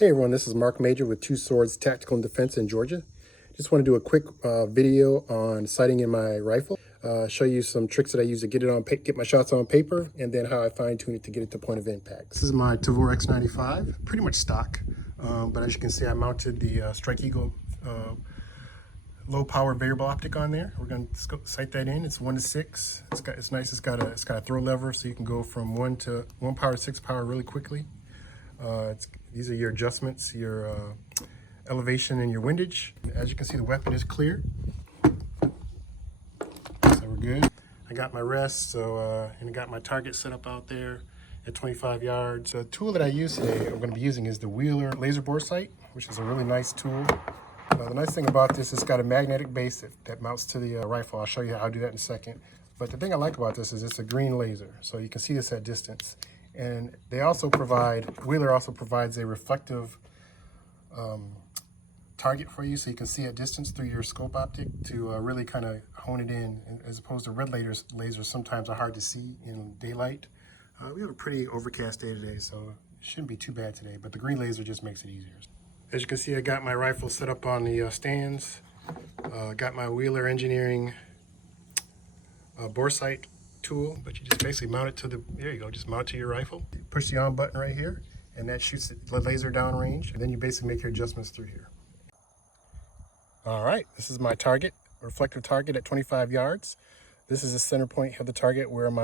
Hey everyone, this is Mark Major with Two Swords Tactical and Defense in Georgia. Just want to do a quick video on sighting in my rifle. Show you some tricks that I use to get my shots on paper, and then how I fine tune it to get it to point of impact. This is my Tavor X95, pretty much stock, but as you can see, I mounted the Strike Eagle low power variable optic on there. We're going to sight that in. It's 1:6. It's nice. It's got a throw lever, so you can go from 1 power to 6 power really quickly. These are your adjustments, your elevation and your windage. As you can see, the weapon is clear, so we're good. I got my rest, and I got my target set up out there at 25 yards. The tool that I use today, I'm going to be using, is the Wheeler Laser Boresight, which is a really nice tool. The nice thing about this, it's got a magnetic base that mounts to the rifle. I'll show you how to do that in a second. But the thing I like about this is it's a green laser, so you can see this at distance. And they also Wheeler also provides a reflective target for you, so you can see at distance through your scope optic to really kind of hone it in, as opposed to red lasers sometimes are hard to see in daylight. We have a pretty overcast day today, so it shouldn't be too bad today, but the green laser just makes it easier. As you can see, I got my rifle set up on the stands. Got my Wheeler Engineering Boresight tool, but you just basically mount it to there you go, just mount it to your rifle. Push the on button right here, and that shoots the laser down range, and then you basically make your adjustments through here. All right, this is my target, reflective target at 25 yards. This is the center point of the target where I'm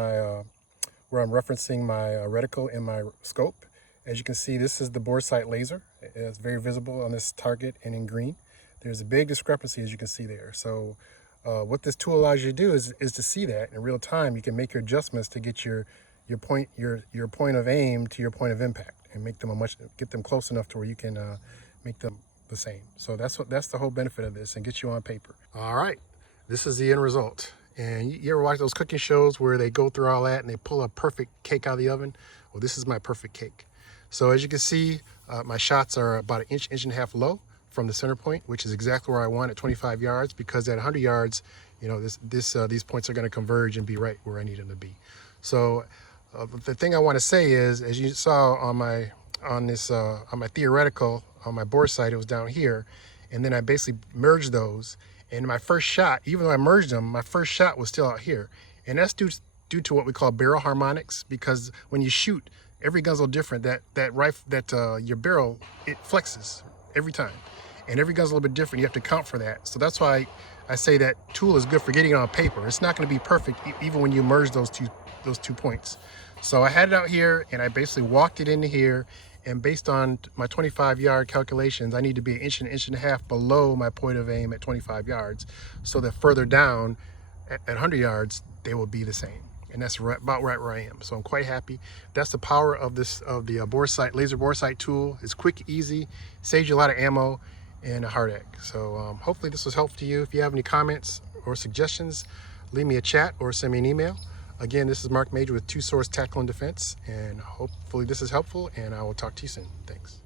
referencing my reticle and my scope. As you can see, this is the Boresight Laser. It's very visible on this target and in green. There's a big discrepancy, as you can see there. So what this tool allows you to do is to see that in real time. You can make your adjustments to get your point of aim to your point of impact, and get them close enough to where you can make them the same. So that's the whole benefit of this, and get you on paper. All right, this is the end result. And you ever watch those cooking shows where they go through all that and they pull a perfect cake out of the oven? Well, this is my perfect cake. So as you can see, my shots are about an inch and a half low from the center point, which is exactly where I want at 25 yards, because at 100 yards, you know, these points are going to converge and be right where I need them to be. So the thing I want to say is, as you saw on my theoretical, on my Boresight, it was down here, and then I basically merged those. And my first shot, even though I merged them, my first shot was still out here, and that's due to what we call barrel harmonics, because when you shoot, every gun's a little different. Your barrel, it flexes every time, and every gun's a little bit different. You have to account for that. So that's why I say that tool is good for getting it on paper. It's not going to be perfect even when you merge those two points. So I had it out here, and I basically walked it into here, and based on my 25-yard calculations, I need to be an inch and a half below my point of aim at 25 yards, so that further down at 100 yards, they will be the same. And that's about right where I am. So I'm quite happy. That's the power of the Boresight Laser Boresight tool. It's quick, easy, saves you a lot of ammo and a heartache. So hopefully this was helpful to you. If you have any comments or suggestions, leave me a chat or send me an email. Again, this is Mark Major with Two Swords Tactical and Defense, and hopefully this is helpful, and I will talk to you soon. Thanks.